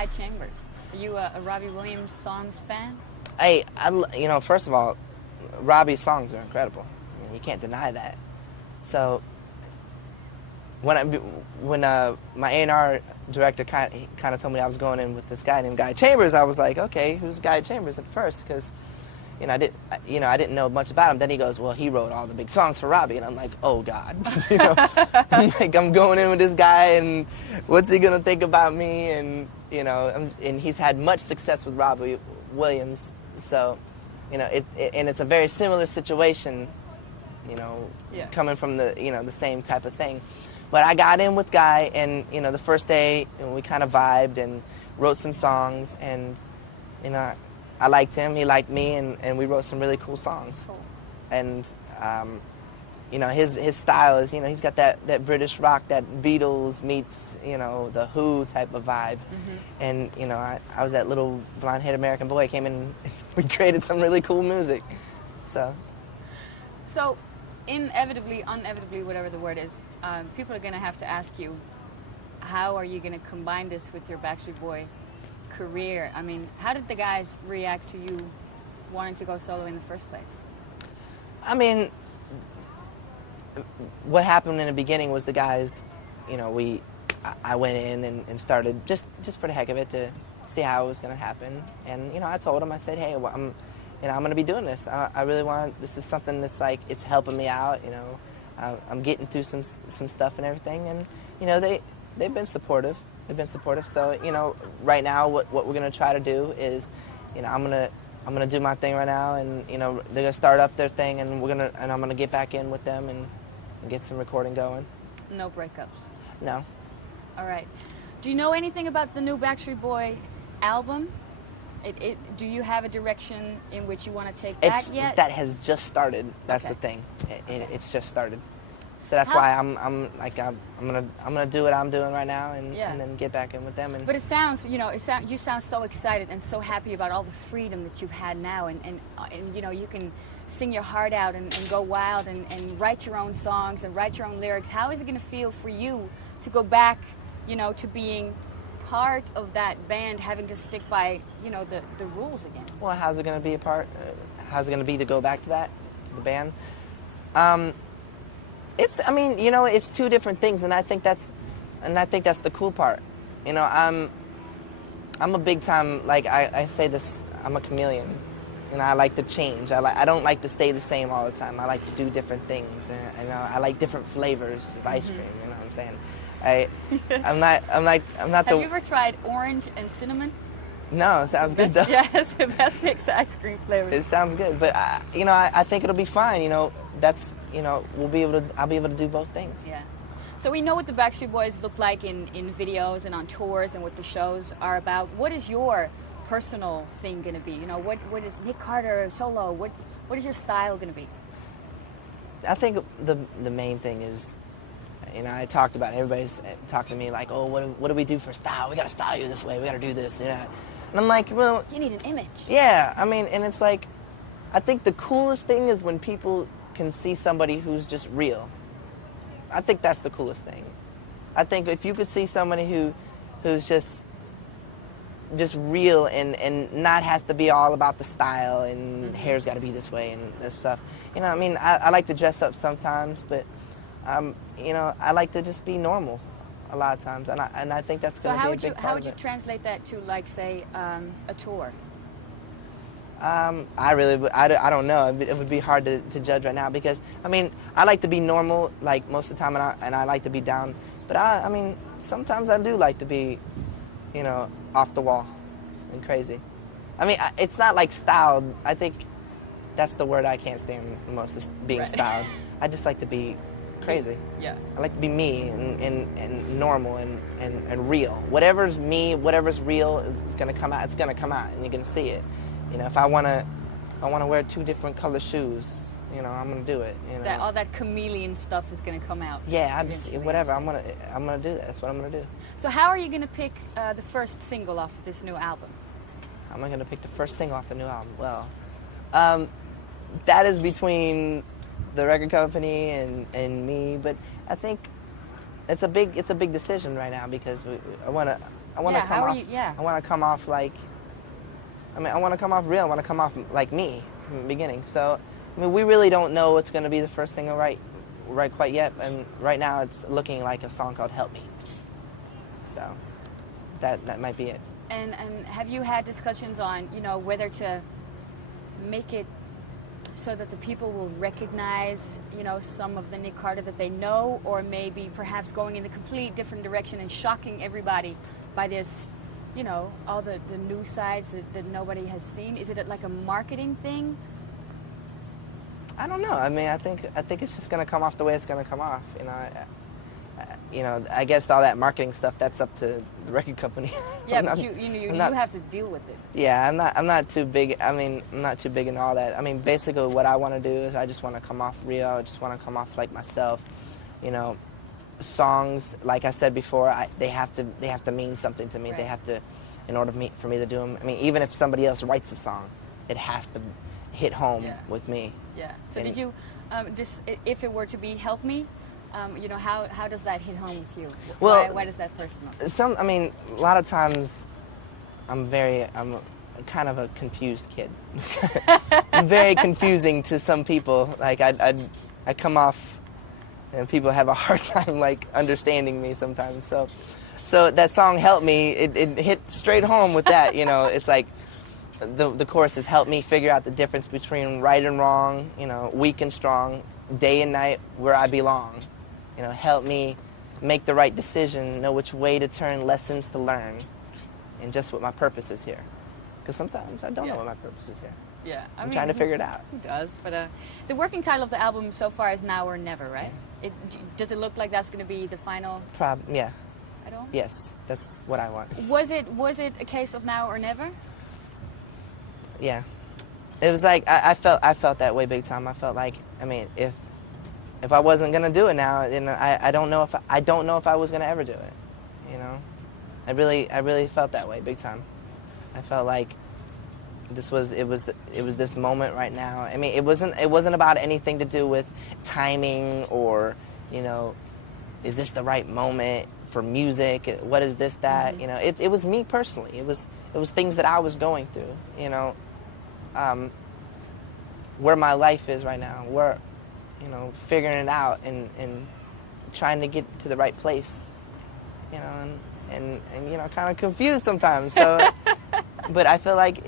Guy Chambers. Are you a Robbie Williams songs fan? You know, first of all, Robbie's songs are incredible. I mean, you can't deny that. So when my A&R director kind of told me I was going in with this guy named Guy Chambers, I was like, okay, who's Guy Chambers at first? Because I didn't know much about him. Then he goes, well, he wrote all the big songs for Robbie, and I'm like, oh God, I'm going in with this guy, and what's he gonna think about me? And and he's had much success with Robbie Williams, so and it's a very similar situation, coming from the same type of thing. But I got in with Guy, and the first day we kind of vibed and wrote some songs, and I liked him, he liked me, and we wrote some really cool songs. Cool. And his style is he's got that British rock, that Beatles meets the Who type of vibe. Mm-hmm. And I was that little blonde-haired American boy, came in and we created some really cool music. So inevitably, whatever the word is, people are going to have to ask you, how are you going to combine this with your Backstreet Boy career? I mean, how did the guys react to you wanting to go solo in the first place? I mean, what happened in the beginning was the guys, I went in and started just for the heck of it to see how it was going to happen. And, I told them, I said, hey, well, I'm going to be doing this. I really this is something that's like, it's helping me out, I'm getting through some stuff and everything. And, they've been supportive. So, right now what we're going to try to do is, I'm going to do my thing right now, and, they're going to start up their thing, and I'm going to get back in with them and get some recording going. No breakups? No. All right. Do you know anything about the new Backstreet Boy album? Do you have a direction in which you want to take that yet? That has just started. That's okay. The thing. It's just started. So that's why I'm gonna do what I'm doing right now, and then get back in with them. But it sounds, you sound so excited and so happy about all the freedom that you've had now, and you can sing your heart out and go wild and write your own songs and write your own lyrics. How is it going to feel for you to go back, to being part of that band, having to stick by, the rules again? Well, how's it going to be how's it going to be to go back to the band? It's two different things, and I think that's the cool part. I'm a big time, like I say this, I'm a chameleon. I like to change. I don't like to stay the same all the time. I like to do different things, and I like different flavors of ice cream. You know what I'm saying? I'm not. Have you ever tried orange and cinnamon? No, it sounds good though. Yeah, it's the best mixed ice cream flavors. It sounds good, but I think it'll be fine. I'll be able to do both things. Yeah. So we know what the Backstreet Boys look like in videos and on tours, and what the shows are about. What is your personal thing going to be? What is Nick Carter solo? What is your style going to be? I think the main thing is, I talked about it. Everybody's talked to me like, oh, what do we do for style? We got to style you this way. We got to do this. And I'm like, well, you need an image. Yeah, and it's like, I think the coolest thing is when people can see somebody who's just real. I think that's the coolest thing. I think if you could see somebody who's just real and not has to be all about the style and hair's got to be this way and this stuff. I like to dress up sometimes, but I like to just be normal a lot of times, and I think that's going to be a big part of it. How would you translate that to, like, say, a tour? I don't know. It would be hard to judge right now, because I like to be normal like most of the time, and I like to be down. But sometimes I do like to be, off the wall and crazy. It's not like styled. I think that's the word I can't stand the most, is being styled. I just like to be crazy. Yeah. I like to be me and normal and real. Whatever's me, whatever's real, it's gonna come out. It's gonna come out, and you're gonna see it. If I wanna wear 2 different color shoes, I'm gonna do it. All that chameleon stuff is gonna come out. Yeah, whatever. I'm gonna do that. That's what I'm gonna do. So how are you gonna pick the first single off of this new album? How am I gonna pick the first single off the new album? Well, that is between the record company and me, but I think it's a big decision right now because I want to Yeah, come how are off. you- yeah. I want to come off like. I want to come off real. I want to come off like me from the beginning. So, we really don't know what's going to be the first single right quite yet. And right now, it's looking like a song called "Help Me." So, that might be it. And have you had discussions on, whether to make it so that the people will recognize, some of the Nick Carter that they know, or maybe perhaps going in a complete different direction and shocking everybody by this, all the new sides that nobody has seen? Is it like a marketing thing? I don't know. I think it's just gonna come off the way it's gonna come off. I guess all that marketing stuff, that's up to the record company. Yeah, but you have to deal with it. Yeah, I'm not too big. I'm not too big in all that. Basically, what I want to do is I just want to come off real. I just want to come off like myself. Songs, like I said before, they have to mean something to me. Right. They have to, in order for me to do them. Even if somebody else writes the song, it has to hit home with me. Yeah. So did you, if it were to be "Help Me," how does that hit home with you? Well, why does that personal? A lot of times, I'm kind of a confused kid. I'm very confusing to some people. Like I come off, and people have a hard time understanding me sometimes. So that song "Help Me," it hit straight home with that. It's like the chorus is "Help me figure out the difference between right and wrong. Weak and strong, day and night, where I belong. Help me make the right decision, know which way to turn, lessons to learn, and just what my purpose is here. Because sometimes I don't know what my purpose is here. Yeah, I'm trying to figure it out. Who does? But the working title of the album so far is "Now or Never," right? Does it look like that's going to be the final? Yeah. At all? Yes, that's what I want. Was it a case of now or never? Yeah, it was like I felt that way big time. I felt like if I wasn't gonna do it now, then I don't know if I was gonna ever do it. I really felt that way big time. I felt like it was this moment right now. It wasn't about anything to do with timing or is this the right moment for music? What is this, that? Mm-hmm. It was me personally. It was things that I was going through. Where my life is right now, where figuring it out and trying to get to the right place, and kind of confused sometimes. So, but I feel like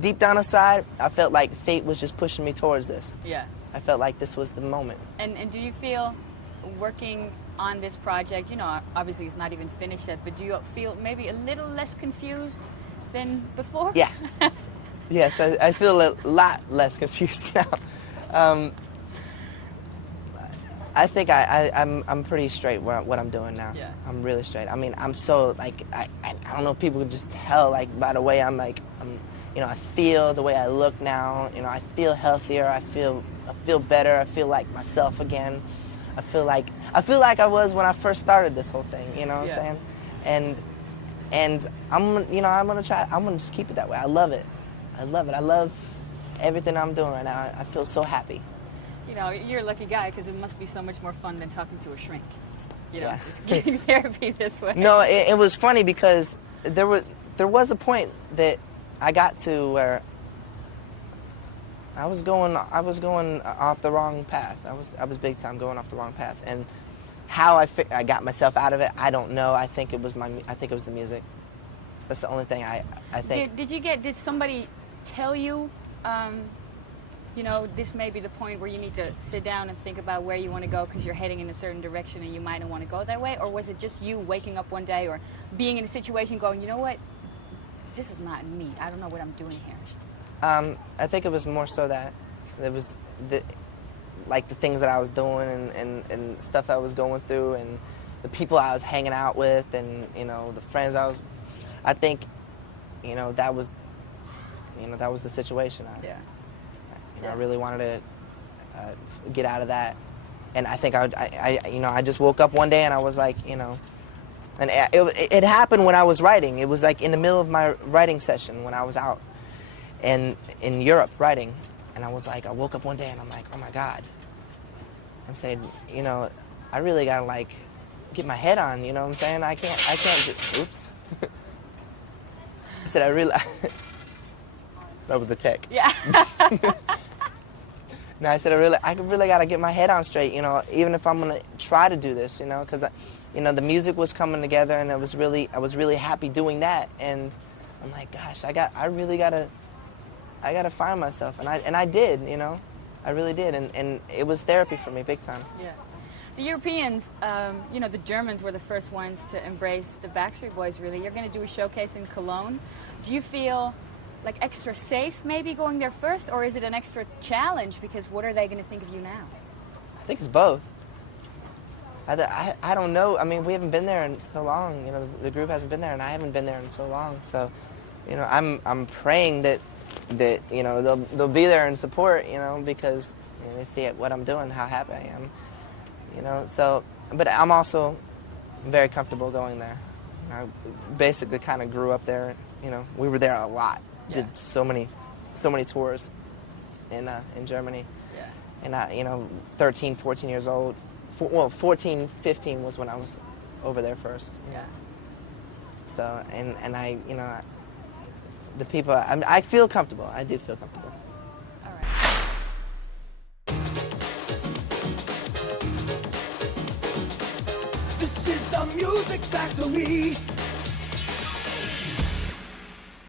deep down inside, I felt like fate was just pushing me towards this. Yeah. I felt like this was the moment. And do you feel working on this project, obviously it's not even finished yet, but do you feel maybe a little less confused than before? Yeah. Yes, I feel a lot less confused now. I think I'm pretty straight what I'm doing now. Yeah. I'm really straight. I'm so I don't know if people can just tell by the way I'm I feel, the way I look now. I feel healthier. I feel better. I feel like myself again. I feel like I was when I first started this whole thing. You know what I'm saying? And I'm gonna try. I'm gonna just keep it that way. I love it. I love everything I'm doing right now. I feel so happy. You're a lucky guy because it must be so much more fun than talking to a shrink. Yeah. Just getting therapy this way. No, it was funny because there was a point that I got to where I was going off the wrong path. I was big time going off the wrong path, and how I got myself out of it, I don't know. I think it was the music. That's the only thing I think. Did somebody tell you, this may be the point where you need to sit down and think about where you want to go because you're heading in a certain direction and you might not want to go that way? Or was it just you waking up one day or being in a situation going, you know what, this is not me. I don't know what I'm doing here. I think it was more so that it was the things that I was doing and stuff I was going through and the people I was hanging out with and, the friends I think, that was the situation. I really wanted to get out of that, and I think I just woke up one day and I was like, and it happened when I was writing. It was like in the middle of my writing session when I was out in Europe writing, and I woke up one day and I'm like, oh my God. I'm saying, I really gotta get my head on. You know what I'm saying? I can't just, oops. I said I really. That was the tech. Yeah. No, I said I really got to get my head on straight. You know, even if I'm gonna try to do this. You know, because you know, the music was coming together, and I was really happy doing that. And I'm like, gosh, I really gotta find myself, and I did. You know, I really did, and it was therapy for me, big time. Yeah. The Europeans, you know, the Germans were the first ones to embrace the Backstreet Boys, really. You're going to do a showcase in Cologne. Do you feel like extra safe maybe going there first, or is it an extra challenge because what are they going to think of you now? I think it's both. I don't know. I mean, we haven't been there in so long. You know, the group hasn't been there, and I haven't been there in so long. So, you know, I'm praying that you know they'll be there and support. You know, because you know, they see what I'm doing, how happy I am. You know, so, but I'm also very comfortable going there. I basically kind of grew up there. You know, we were there a lot. Yeah. Did so many tours in Germany. Yeah. And I, you know, 13, 14 years old. Well, 14, 15 was when I was over there first. Yeah. So, and I, you know, the people, I feel comfortable. I do feel comfortable. All right. This is the Music Factory.